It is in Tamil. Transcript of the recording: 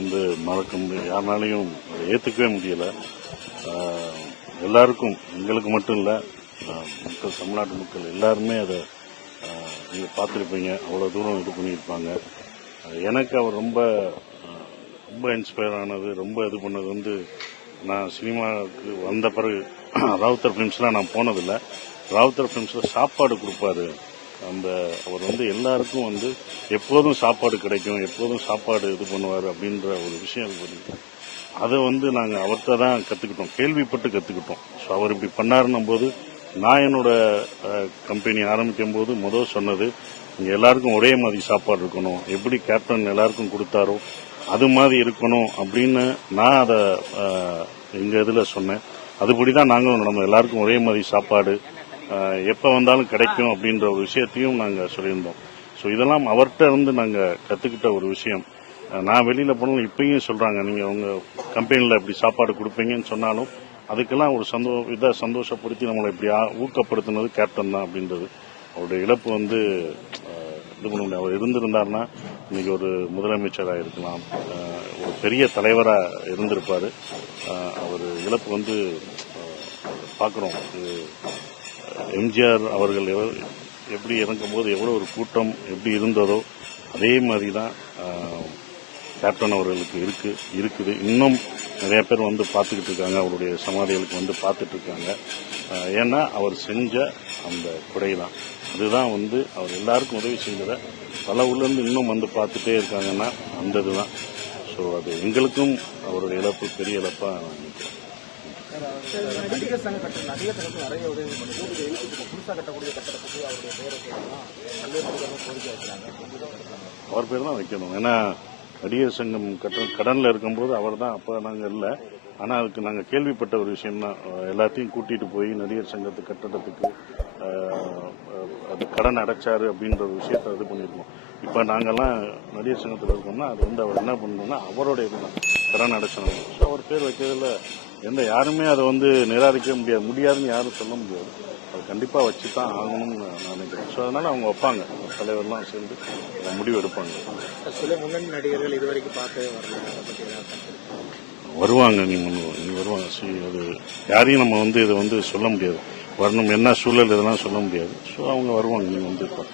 வந்து மறக்க முடியும், யாருனாலையும் ஏற்றுக்கவே முடியலை. எல்லாருக்கும், எங்களுக்கு மட்டும் இல்லை, மக்கள், தமிழ்நாட்டு மக்கள் எல்லாருமே அதை நீங்கள் பார்த்துருப்பீங்க. அவ்வளோ தூரம் இது பண்ணியிருப்பாங்க. எனக்கு அவர் ரொம்ப ரொம்ப இன்ஸ்பயர் ஆனது, ரொம்ப இது பண்ணது வந்து, நான் சினிமாவுக்கு வந்த பிறகு ராவுத்தர் ஃபிலிம்ஸ்லாம் நான் போனதில்லை. ராவுத்தர் ஃபிலிம்ஸில் சாப்பாடு கொடுப்பாரு. அவர் வந்து எல்லாருக்கும் வந்து எப்போதும் சாப்பாடு கிடைக்கும், எப்போதும் சாப்பாடு இது பண்ணுவார் அப்படின்ற ஒரு விஷயம் இருக்கு. அதை வந்து நாங்கள் அவர்கிட்ட தான் கற்றுக்கிட்டோம், கேள்விப்பட்டு கற்றுக்கிட்டோம். ஸோ அவர் இப்படி பண்ணாருன்னும் போது, நான் என்னோட கம்பெனி ஆரம்பிக்கும் போது முதல் சொன்னது, இங்கே எல்லாருக்கும் ஒரே மாதிரி சாப்பாடு இருக்கணும், எப்படி கேப்டன் எல்லாருக்கும் கொடுத்தாரோ அது மாதிரி இருக்கணும் அப்படின்னு நான் அதை எங்கள் இதில் சொன்னேன். அதுபடி தான் நாங்களும் நம்ம எல்லாருக்கும் ஒரே மாதிரி சாப்பாடு எப்போ வந்தாலும் கிடைக்கும் அப்படின்ற ஒரு விஷயத்தையும் நாங்கள் சொல்லியிருந்தோம். ஸோ இதெல்லாம் அவர்கிட்ட இருந்து நாங்கள் கற்றுக்கிட்ட ஒரு விஷயம். நான் வெளியில் போனாலும் இப்பயும் சொல்கிறாங்க, நீங்கள் உங்கள் கம்பெனியில் இப்படி சாப்பாடு கொடுப்பீங்கன்னு சொன்னாலும் அதுக்கெல்லாம் ஒரு சந்தோஷப்படுத்தி நம்மளை இப்படி ஊக்கப்படுத்தினது கேப்டன் தான் அப்படின்றது. அவருடைய இழப்பு வந்து இது பண்ண முடியாது. அவர் இருந்திருந்தார்னா இன்னைக்கு ஒரு முதலமைச்சராக இருக்கலாம், ஒரு பெரிய தலைவராக இருந்திருப்பார். அவர் இழப்பு வந்து பார்க்குறோம். எம்ஜிஆர் அவர்கள் எப்படி இறங்கும்போது எவ்வளோ ஒரு கூட்டம் எப்படி இருந்ததோ அதே மாதிரி தான் கேப்டன் அவர்களுக்கு இருக்குது. இன்னும் நிறைய பேர் வந்து பார்த்துக்கிட்டு இருக்காங்க, அவருடைய சமாதிகளுக்கு வந்து பார்த்துட்டு இருக்காங்க. ஏன்னா அவர் செஞ்ச அந்த குறை தான், அதுதான் வந்து அவர் எல்லாருக்கும் உதவி செய்ததை பல ஊர்லேருந்து இன்னும் வந்து பார்த்துட்டே இருக்காங்கன்னா அந்த இதுதான். ஸோ அது எங்களுக்கும் அவருடைய இழப்பு பெரிய இழப்பாக நான் நினைக்கிறேன். நடிகர் சங்க கட்டணம் நடிகர் சங்கத்தில் நிறைய உதவி பண்ணுது. புதுசாக கட்டக்கூடிய கட்டடத்துக்கு அவருடைய பேரை கோரிக்கை வைக்கிறாங்க. அவர் பேர் தான் வைக்கணும். ஏன்னா நடிகர் சங்கம் கடனில் இருக்கும்போது அவர் தான், அப்போ நாங்கள் இல்லை. ஆனால் அதுக்கு நாங்கள் கேள்விப்பட்ட ஒரு விஷயம் தான், எல்லாத்தையும் கூட்டிகிட்டு போய் நடிகர் சங்கத்து கட்டடத்துக்கு அது கடன் அடைச்சாரு அப்படின்ற ஒரு விஷயத்தை இது பண்ணியிருக்கோம். இப்போ நாங்கள்லாம் நடிகர் சங்கத்தில் இருக்கோம்னா அது வந்து அவர் என்ன பண்ணணும்னா அவரோட இதுதான் கடன் அடைச்சாங்க. ஸோ அவர் பேர் வைக்கிறதுல யாருமே அதை வந்து நிராகரிக்க முடியாதுன்னு யாரும் சொல்ல முடியாது. அது கண்டிப்பாக வச்சு தான் ஆகணும்னு நான் நினைக்கிறேன். ஸோ அதனால் அவங்க வைப்பாங்க, தலைவர்லாம் சேர்ந்து முடிவு எடுப்பாங்க. சில முன்னணி நடிகர்கள் இதுவரைக்கும் பார்த்து வருவாங்க, நீ வருவாங்க. அது யாரையும் நம்ம வந்து இதை வந்து சொல்ல முடியாது, வரணும் என்ன சூழல் இதெல்லாம் சொல்ல முடியாது. ஸோ அவங்க வருவாங்க, நீங்கள் வந்து இப்போ